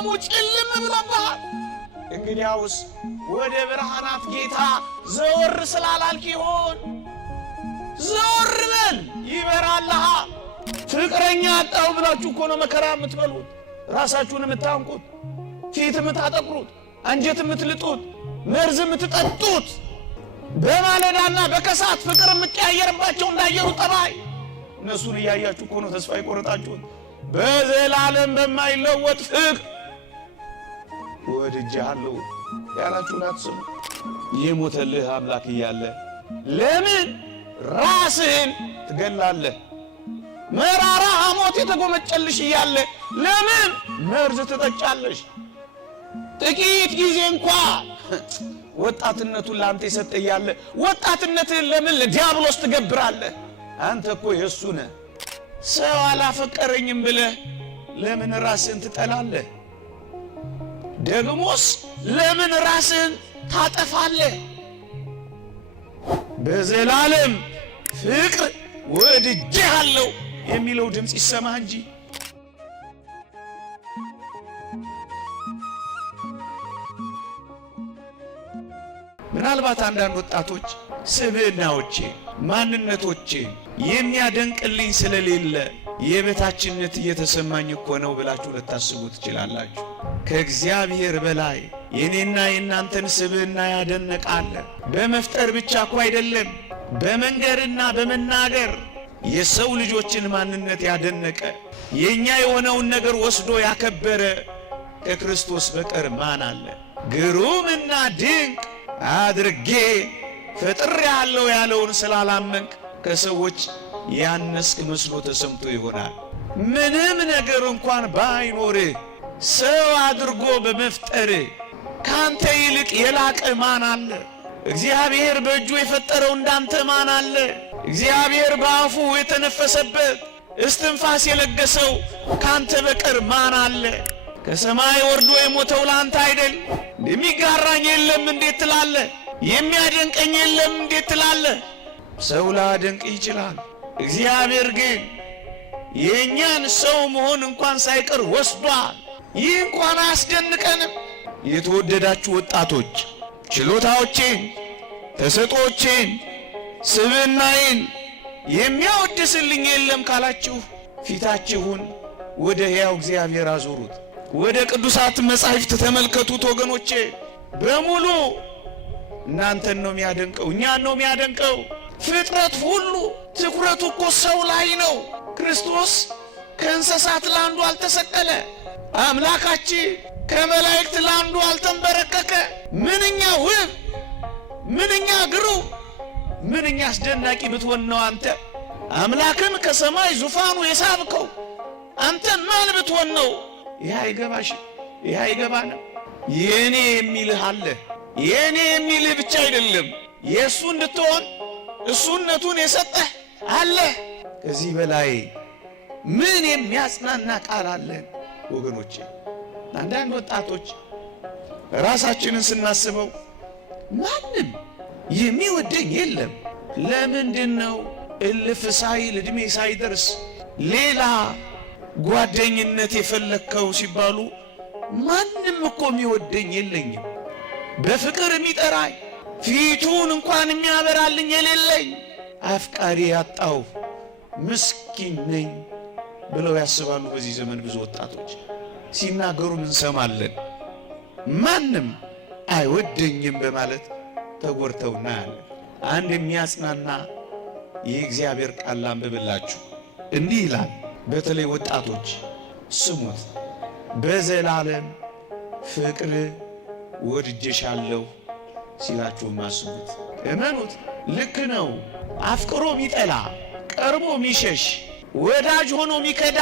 ዓለሙ ጭልም ብሎብሃል። እንግዲያውስ ወደ ብርሃናት ጌታ ዘወር ስላላልክ ይሆን? ዘወር በል ይበራልሃል። ፍቅረኛ አጣው ብላችሁ እኮ ነው መከራ የምትበሉት፣ ራሳችሁን የምታንቁት፣ ፊት የምታጠቁሩት፣ አንጀት የምትልጡት፣ መርዝ የምትጠጡት፣ በማለዳና በከሳት ፍቅር የምትቀያየርባቸው እንዳየሩ ጠባይ እነሱን እያያችሁ እኮ ነው ተስፋ ይቆርጣችሁት። በዘላለም በማይለወጥ ፍቅር ወድጄሃለሁ ያላችሁን አትስሙ። የሞተልህ አምላክ እያለ ለምን ራስህን ትገላለህ? መራራ ሐሞት የተጎመጨልሽ እያለ ለምን መርዝ ትጠጫለሽ? ጥቂት ጊዜ እንኳን ወጣትነቱን ላንተ የሰጠ እያለ ወጣትነትህን ለምን ለዲያብሎስ ትገብራለህ? አንተ እኮ የእሱ ነህ። ሰው አላፈቀረኝም ብለህ ለምን ራስህን ትጠላለህ? ደግሞስ ለምን ራስህን ታጠፋለህ? በዘላለም ፍቅር ወድጄሃለሁ የሚለው ድምፅ ይሰማ እንጂ ምናልባት አንዳንድ ወጣቶች ስብዕናዎቼ፣ ማንነቶቼ የሚያደንቅልኝ ስለሌለ የበታችነት እየተሰማኝ እኮ ነው ብላችሁ ልታስቡ ትችላላችሁ። ከእግዚአብሔር በላይ የኔና የእናንተን ስብዕና ያደነቃለ። በመፍጠር ብቻ እኮ አይደለም፣ በመንገርና በመናገር የሰው ልጆችን ማንነት ያደነቀ፣ የኛ የሆነውን ነገር ወስዶ ያከበረ ከክርስቶስ በቀር ማን አለ? ግሩምና ድንቅ አድርጌ ፈጥሬሃለሁ ያለውን ስላላመንክ ከሰዎች ያነስክ መስሎ ተሰምቶ ይሆናል። ምንም ነገር እንኳን ባይኖርህ ሰው አድርጎ በመፍጠርህ ካንተ ይልቅ የላቀ ማን አለ? እግዚአብሔር በእጁ የፈጠረው እንዳንተ ማን አለ? እግዚአብሔር በአፉ የተነፈሰበት እስትንፋስ የለገሰው ካንተ በቀር ማን አለ? ከሰማይ ወርዶ የሞተው ላንተ አይደል? የሚጋራኝ የለም እንዴት ትላለህ? የሚያደንቀኝ የለም እንዴት ትላለህ? ሰው ላደንቅ ይችላል። እግዚአብሔር ግን የእኛን ሰው መሆን እንኳን ሳይቀር ወስዷል። ይህ እንኳን አያስደንቀንም? የተወደዳችሁ ወጣቶች ችሎታዎቼን፣ ተሰጦቼን፣ ስብዕናዬን የሚያወድስልኝ የለም ካላችሁ ፊታችሁን ወደ ሕያው እግዚአብሔር አዞሩት። ወደ ቅዱሳት መጻሕፍት ተመልከቱት ወገኖቼ። በሙሉ እናንተን ነው የሚያደንቀው፣ እኛን ነው የሚያደንቀው። ፍጥረት ሁሉ ትኩረቱ እኮ ሰው ላይ ነው። ክርስቶስ ከእንስሳት ለአንዱ አልተሰቀለ። አምላካችን ከመላእክት ለአንዱ አልተንበረከከ። ምንኛ ውብ፣ ምንኛ ግሩም፣ ምንኛ አስደናቂ ብትሆን ነው አንተ አምላክን ከሰማይ ዙፋኑ የሳብከው። አንተን ማን ብትሆን ነው? ይህ አይገባሽም፣ ይህ አይገባንም። የኔ የሚልህ አለ። የኔ የሚልህ ብቻ አይደለም፣ የእሱ እንድትሆን እሱነቱን የሰጠህ አለ። ከዚህ በላይ ምን የሚያጽናና ቃል አለን ወገኖቼ? አንዳንድ ወጣቶች ራሳችንን ስናስበው ማንም የሚወደኝ የለም፣ ለምንድን ነው እልፍ ሳይል ዕድሜ ሳይደርስ ሌላ ጓደኝነት የፈለከው ሲባሉ ማንም እኮ የሚወደኝ የለኝም፣ በፍቅር የሚጠራኝ ፊቱን እንኳን የሚያበራልኝ የሌለኝ አፍቃሪ ያጣው ምስኪን ነኝ ብለው ያስባሉ። በዚህ ዘመን ብዙ ወጣቶች ሲናገሩ እንሰማለን። ማንም አይወደኝም በማለት ተጎድተው እናያለን። አንድ የሚያጽናና የእግዚአብሔር ቃል ላንብብላችሁ። እንዲህ ይላል፣ በተለይ ወጣቶች ስሙት። በዘላለም ፍቅር ወድጄሻለሁ ሲላችሁ ማስቡት፣ እመኑት። ልክ ነው። አፍቅሮ ሚጠላ፣ ቀርቦ ሚሸሽ፣ ወዳጅ ሆኖ ሚከዳ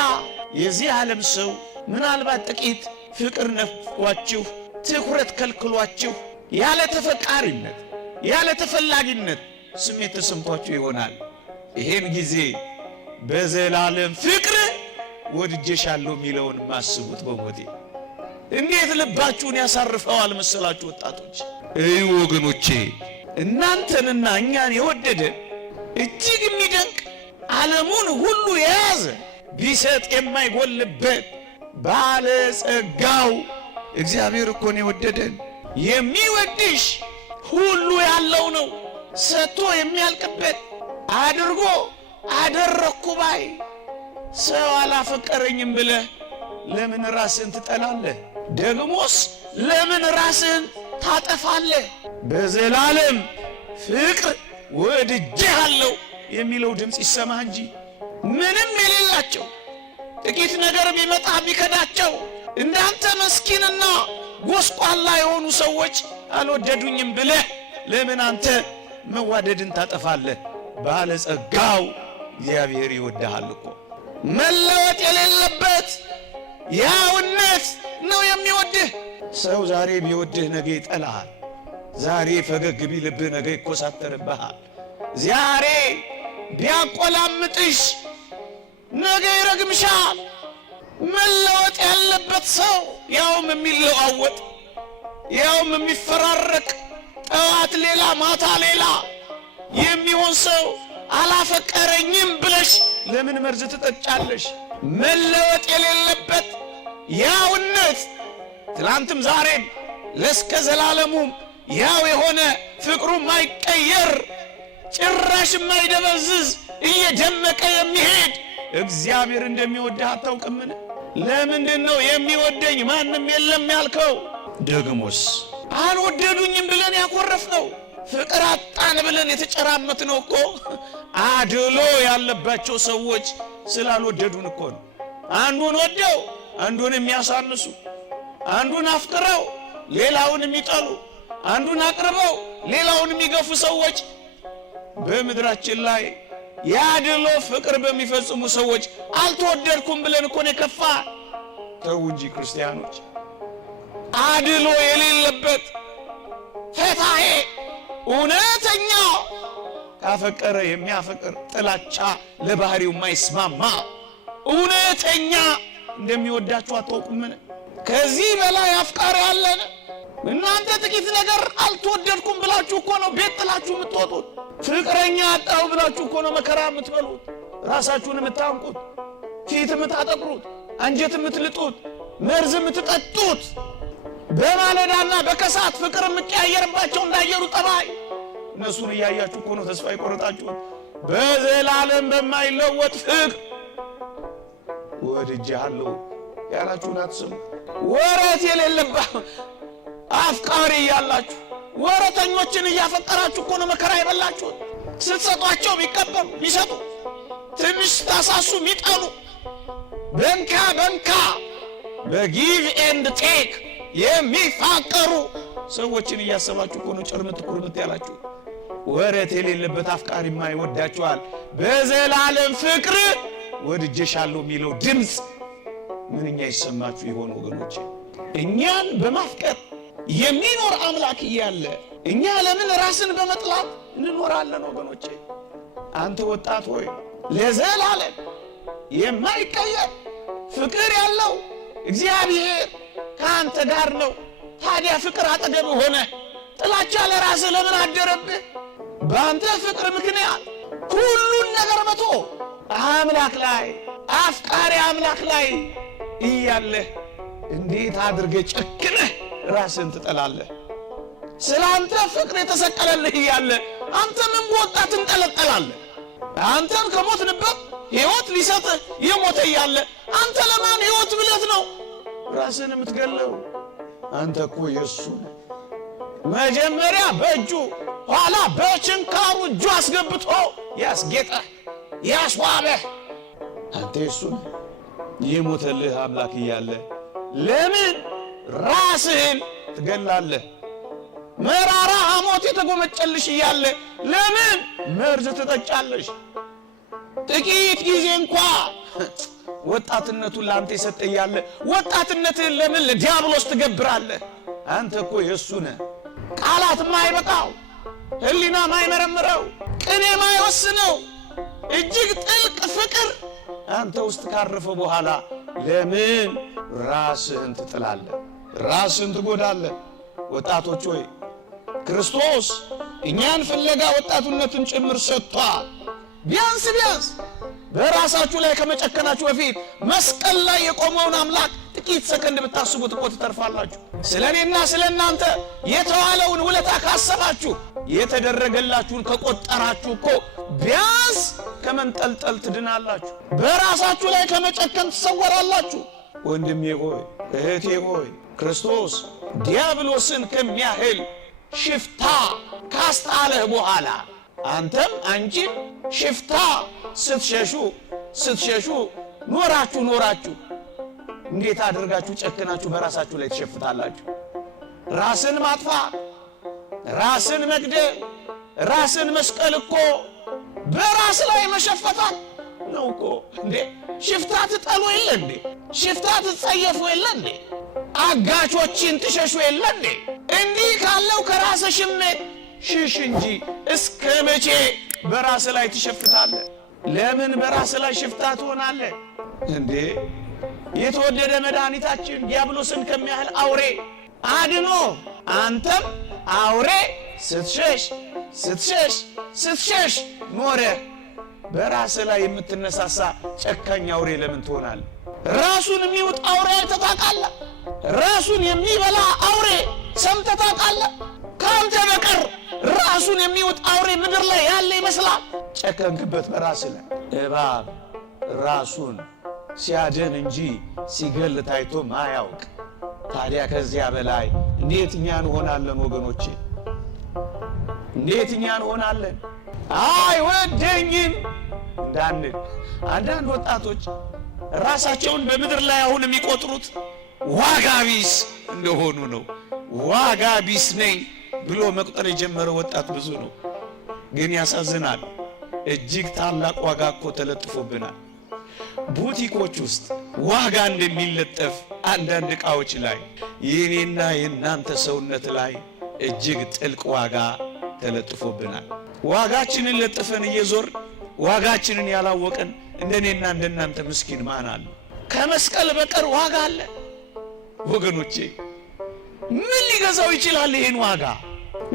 የዚህ ዓለም ሰው ምናልባት ጥቂት ፍቅር ነፍቋችሁ፣ ትኩረት ከልክሏችሁ፣ ያለ ተፈቃሪነት ያለ ተፈላጊነት ስሜት ተሰምቷችሁ ይሆናል። ይሄን ጊዜ በዘላለም ፍቅር ወድጄሻለሁ የሚለውን ማስቡት። በሞቴ እንዴት ልባችሁን ያሳርፈዋል መሰላችሁ ወጣቶች? እይ ወገኖቼ፣ እናንተንና እኛን የወደደ እጅግ የሚደንቅ ዓለሙን ሁሉ የያዘ ቢሰጥ የማይጎልበት ባለጸጋው እግዚአብሔር እኮ ነው የወደደን። የሚወድሽ ሁሉ ያለው ነው፣ ሰጥቶ የሚያልቅበት አድርጎ አደረኩ ባይ። ሰው አላፈቀረኝም ብለህ ለምን ራስህን ትጠላለህ? ደግሞስ ለምን ራስህን ታጠፋለህ? በዘላለም ፍቅር ወድጄሃለሁ የሚለው ድምፅ ይሰማ እንጂ ምንም የሌላቸው ጥቂት ነገር ቢመጣ ቢከዳቸው እንዳንተ መስኪንና ጎስቋላ የሆኑ ሰዎች አልወደዱኝም ብለህ ለምን አንተ መዋደድን ታጠፋለህ? ባለጸጋው እግዚአብሔር ይወድሃል እኮ። መለወጥ የሌለበት ያውነት ነው የሚወድህ። ሰው ዛሬ ቢወድህ ነገ ይጠላሃል። ዛሬ ፈገግ ቢልብህ ነገ ይኮሳተርብሃል። ዛሬ ቢያቆላምጥሽ ነገ ይረግምሻል። መለወጥ ያለበት ሰው ያውም የሚለዋወጥ ያውም የሚፈራረቅ ጠዋት ሌላ ማታ ሌላ የሚሆን ሰው አላፈቀረኝም ብለሽ ለምን መርዝ ትጠጫለሽ? መለወጥ የሌለበት ያውነት ትላንትም ዛሬም ለስከ ዘላለሙም ያው የሆነ ፍቅሩ ማይቀየር ጭራሽ ማይደበዝዝ እየደመቀ የሚሄድ እግዚአብሔር እንደሚወድህ አታውቅምን? ለምንድን ነው የሚወደኝ ማንም የለም ያልከው? ደግሞስ አልወደዱኝም ብለን ያኮረፍነው ፍቅር አጣን ብለን የተጨራመትነው እኮ አድሎ ያለባቸው ሰዎች ስላልወደዱን እኮ ነው። አንዱን ወደው አንዱን የሚያሳንሱ፣ አንዱን አፍቅረው ሌላውን የሚጠሉ፣ አንዱን አቅርበው ሌላውን የሚገፉ ሰዎች በምድራችን ላይ ያድሎ ፍቅር በሚፈጽሙ ሰዎች አልተወደድኩም ብለን እኮ ነው የከፋ። ተው እንጂ ክርስቲያኖች፣ አድሎ የሌለበት ፈታሄ እውነተኛ ካፈቀረ የሚያፈቅር ጥላቻ ለባህሪው የማይስማማ እውነተኛ እንደሚወዳችሁ አታውቁምን? ከዚህ በላይ አፍቃሪ ያለን? እናንተ ጥቂት ነገር አልተወደድኩም ብላችሁ እኮ ነው ቤት ጥላችሁ የምትወጡት። ፍቅረኛ አጣው ብላችሁ እኮ ነው መከራ የምትበሉት፣ ራሳችሁን የምታንቁት፣ ፊት የምታጠቁሩት፣ አንጀት የምትልጡት፣ መርዝ የምትጠጡት፣ በማለዳና በከሳት ፍቅር የምትቀያየርባቸው እንዳየሩ ጠባይ እነሱን እያያችሁ እኮ ነው ተስፋ የቆረጣችሁት። በዘላለም በማይለወጥ ፍቅር ወድጄሃለሁ ያላችሁን አትስሙ። ወረት የሌለባት አፍቃሪ እያላችሁ ወረተኞችን እያፈቀራችሁ እኮ ነው መከራ የበላችሁት። ስትሰጧቸው ቢቀበሉ ቢሰጡ፣ ትንሽ ታሳሱ ሚጠሉ፣ በንካ በንካ በጊቭ ኤንድ ቴክ የሚፋቀሩ ሰዎችን እያሰባችሁ እኮ ነው ጭርምት ቁርምት ያላችሁ። ወረት የሌለበት አፍቃሪማ ይወዳችኋል። በዘላለም ፍቅር ወድጄሻለሁ የሚለው ድምፅ ምንኛ ይሰማችሁ ይሆን ወገኖቼ? እኛን በማፍቀር የሚኖር አምላክ እያለ እኛ ለምን ራስን በመጥላት እንኖራለን ወገኖቼ? አንተ ወጣት ሆይ ለዘላለም የማይቀየር ፍቅር ያለው እግዚአብሔር ከአንተ ጋር ነው። ታዲያ ፍቅር አጠገብ ሆነ ጥላቻ ለራስህ ለምን አደረብህ? በአንተ ፍቅር ምክንያት ሁሉን ነገር መቶ አምላክ ላይ አፍቃሪ አምላክ ላይ እያለህ እንዴት አድርገህ ጨክነህ ራስን ትጠላለህ? ስላንተ ፍቅር የተሰቀለልህ እያለ አንተ ምን በወጣት ትንጠለጠላለህ? አንተን ከሞትንበት ሕይወት ሊሰጥህ የሞተ እያለ አንተ ለማን ሕይወት ብለት ነው ራስን የምትገለው? አንተ እኮ የሱ መጀመሪያ በእጁ ኋላ በችንካሩ እጁ አስገብቶ ያስጌጠህ ያስዋበህ አንተ የሱ የሞተልህ አምላክ እያለ ለምን ራስህን ትገላለህ? መራራ ሐሞት የተጎመጨልሽ እያለ ለምን መርዝ ትጠጫለሽ? ጥቂት ጊዜ እንኳ ወጣትነቱን ለአንተ የሰጠ እያለ ወጣትነትህን ለምን ለዲያብሎስ ትገብራለህ? አንተ እኮ የእሱ ነህ። ቃላት ማይበቃው፣ ሕሊና ማይመረምረው፣ ቅኔ ማይወስነው እጅግ ጥልቅ ፍቅር አንተ ውስጥ ካረፈ በኋላ ለምን ራስህን ትጥላለህ? ራስህን ትጎዳለህ? ወጣቶች ሆይ ክርስቶስ እኛን ፍለጋ ወጣቱነትን ጭምር ሰጥቷል። ቢያንስ በራሳችሁ ላይ ከመጨከናችሁ በፊት መስቀል ላይ የቆመውን አምላክ ጥቂት ሰከንድ ብታስቡት እኮ ትተርፋላችሁ። ስለኔና ስለናንተ የተዋለውን ውለታ ካሰባችሁ የተደረገላችሁን ከቆጠራችሁ እኮ ቢያንስ ከመንጠልጠል ትድናላችሁ። በራሳችሁ ላይ ከመጨከን ትሰወራላችሁ። ወንድሜ ሆይ እህቴ ሆይ ክርስቶስ ዲያብሎስን ከሚያህል ሽፍታ ካስጣለህ በኋላ አንተም አንቺም ሽፍታ ስትሸሹ ኖራችሁ እንዴት አድርጋችሁ ጨክናችሁ በራሳችሁ ላይ ትሸፍታላችሁ? ራስን ማጥፋት፣ ራስን መግደል፣ ራስን መስቀል እኮ በራስ ላይ መሸፈታል ነው እኮ እንዴ! ሽፍታ ትጠሉ የለ እንዴ? ሽፍታ ትጸየፉ የለ እንዴ? አጋቾችን ትሸሹ የለ እንዴ? እንዲህ ካለው ከራስ ሽሜት ሽሽ እንጂ እስከ መቼ በራስ ላይ ትሸፍታለህ? ለምን በራስ ላይ ሽፍታ ትሆናለህ እንዴ? የተወደደ መድኃኒታችን ዲያብሎስን ከሚያህል አውሬ አድኖ አንተም አውሬ ስትሸሽ ኖረ በራስ ላይ የምትነሳሳ ጨካኝ አውሬ ለምን ትሆናለህ? ራሱን የሚውጥ አውሬ ታውቃለህ? ራሱን የሚበላ አውሬ ሰምተህ ታውቃለህ? ካንተ በቀር ራሱን የሚውጥ አውሬ ምድር ላይ ያለ ይመስላል? ጨከንክበት በራስ ላይ። እባብ ራሱን ሲያድን እንጂ ሲገል ታይቶ ማያውቅ። ታዲያ ከዚያ በላይ እንዴት እኛ እንሆናለን ወገኖቼ? እንዴት እኛ እንሆናለን? አይወደኝም እንዳንል አንዳንድ ወጣቶች ራሳቸውን በምድር ላይ አሁን የሚቆጥሩት ዋጋ ቢስ እንደሆኑ ነው። ዋጋ ቢስ ነኝ ብሎ መቁጠር የጀመረ ወጣት ብዙ ነው። ግን ያሳዝናል። እጅግ ታላቅ ዋጋ እኮ ተለጥፎብናል። ቡቲኮች ውስጥ ዋጋ እንደሚለጠፍ አንዳንድ ዕቃዎች ላይ የኔና የናንተ ሰውነት ላይ እጅግ ጥልቅ ዋጋ ተለጥፎብናል። ዋጋችንን ለጥፈን እየዞር ዋጋችንን ያላወቀን እንደኔና እንደናንተ ምስኪን ማን አለ? ከመስቀል በቀር ዋጋ አለ ወገኖቼ? ምን ሊገዛው ይችላል ይሄን ዋጋ?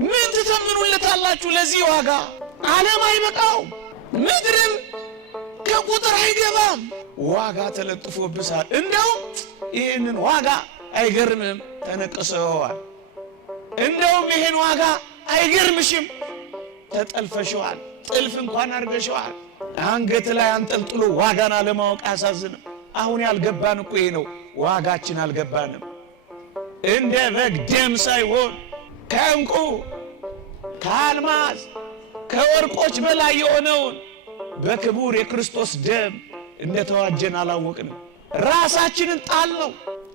ምን ትተምኑለታላችሁ ለዚህ ዋጋ? ዓለም አይበቃውም፣ ምድርም ከቁጥር አይገባም። ዋጋ ተለጥፎብሳል። እንደውም ይሄንን ዋጋ አይገርምም ተነቅሰዋል። እንደውም ይሄን ዋጋ አይገርምሽም ተጠልፈሽዋል። ጥልፍ እንኳን አድርገሽዋል። አንገት ላይ አንጠልጥሎ ዋጋን አለማወቅ አያሳዝንም? አሁን ያልገባን እኮ ይሄ ነው። ዋጋችን አልገባንም። እንደ በግ ደም ሳይሆን ከዕንቁ ከአልማዝ ከወርቆች በላይ የሆነውን በክቡር የክርስቶስ ደም እንደተዋጀን አላወቅንም። ራሳችንን ጣልነው፣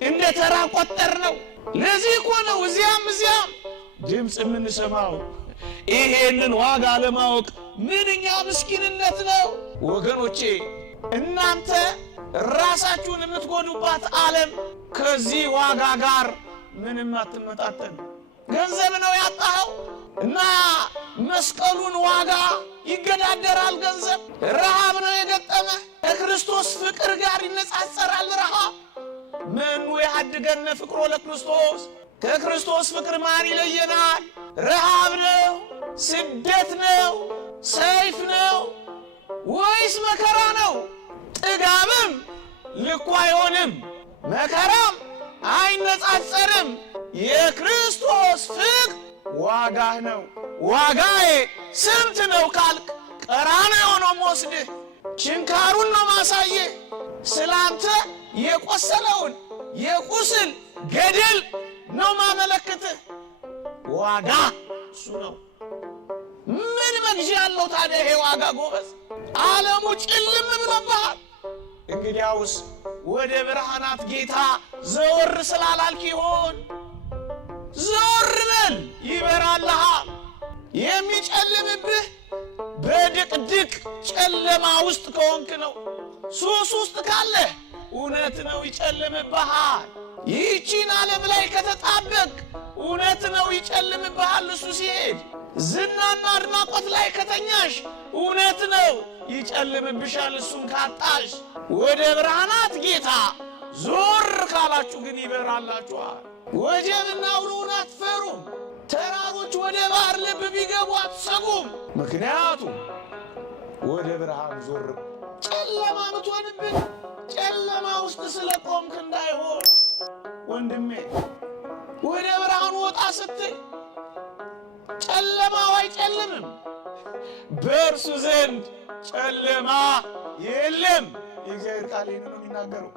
እንደ ተራ ቆጠርነው። ለዚህ እኮ ነው እዚያም ድምፅ የምንሰማው። ይሄንን ዋጋ ለማወቅ ምንኛ ምስኪንነት ነው ወገኖቼ። እናንተ ራሳችሁን የምትጎዱባት ዓለም ከዚህ ዋጋ ጋር ምንም አትመጣጠን። ገንዘብ ነው ያጣኸው እና መስቀሉን ዋጋ ይገዳደራል ገንዘብ። ረሃብ ነው የገጠመ ከክርስቶስ ፍቅር ጋር ይነጻጸራል ረሃብ። መኑ ያድገነ ፍቅሮ ለክርስቶስ፣ ከክርስቶስ ፍቅር ማን ይለየናል? ረሃብ ነው? ስደት ነው? ሰይፍ ነው ወይስ መከራ ነው? ጥጋብም ልኩ አይሆንም፣ መከራም አይነጻጸርም። የክርስቶስ ፍቅር ዋጋህ ነው። ዋጋዬ ስንት ነው ካልክ ቀራንዮ ነው የምወስድህ፣ ችንካሩን ነው ማሳየህ። ስላንተ የቆሰለውን የቁስል ገድል ነው ማመለክትህ። ዋጋ እሱ ነው። ምን መግዣ ያለው ታዲያ ይሄ ዋጋ ጎበዝ? ዓለሙ ጭልም ብሎብሃል። እንግዲያውስ ወደ ብርሃናት ጌታ ዘወር ስላላልክ ይሆን? ዘወር በል ይበራልሃል። የሚጨልምብህ በድቅድቅ ጨለማ ውስጥ ከሆንክ ነው። ሱስ ውስጥ ካለህ እውነት ነው ይጨልምብሃል። ይህቺን ዓለም ላይ ከተጣበቅ እውነት ነው ይጨልምብሃል እሱ ሲሄድ። ዝናና አድናቆት ላይ ከተኛሽ እውነት ነው ይጨልምብሻል እሱን ካጣሽ። ወደ ብርሃናት ጌታ ዞር ካላችሁ ግን ይበራላችኋል። ወጀብና አውሎውን አትፈሩም። ተራሮች ወደ ባህር ልብ ቢገቡ አትሰጉም። ምክንያቱም ወደ ብርሃን ዞር። ጨለማ ምትሆንብን ጨለማ ውስጥ ስለቆምክ እንዳይሆን ወንድሜ ወደ ብርሃኑ ወጣ ስትል ጨለማው አይጨልምም። በእርሱ ዘንድ ጨለማ የለም። የእግዚአብሔር ቃል ይህን ነው የሚናገረው።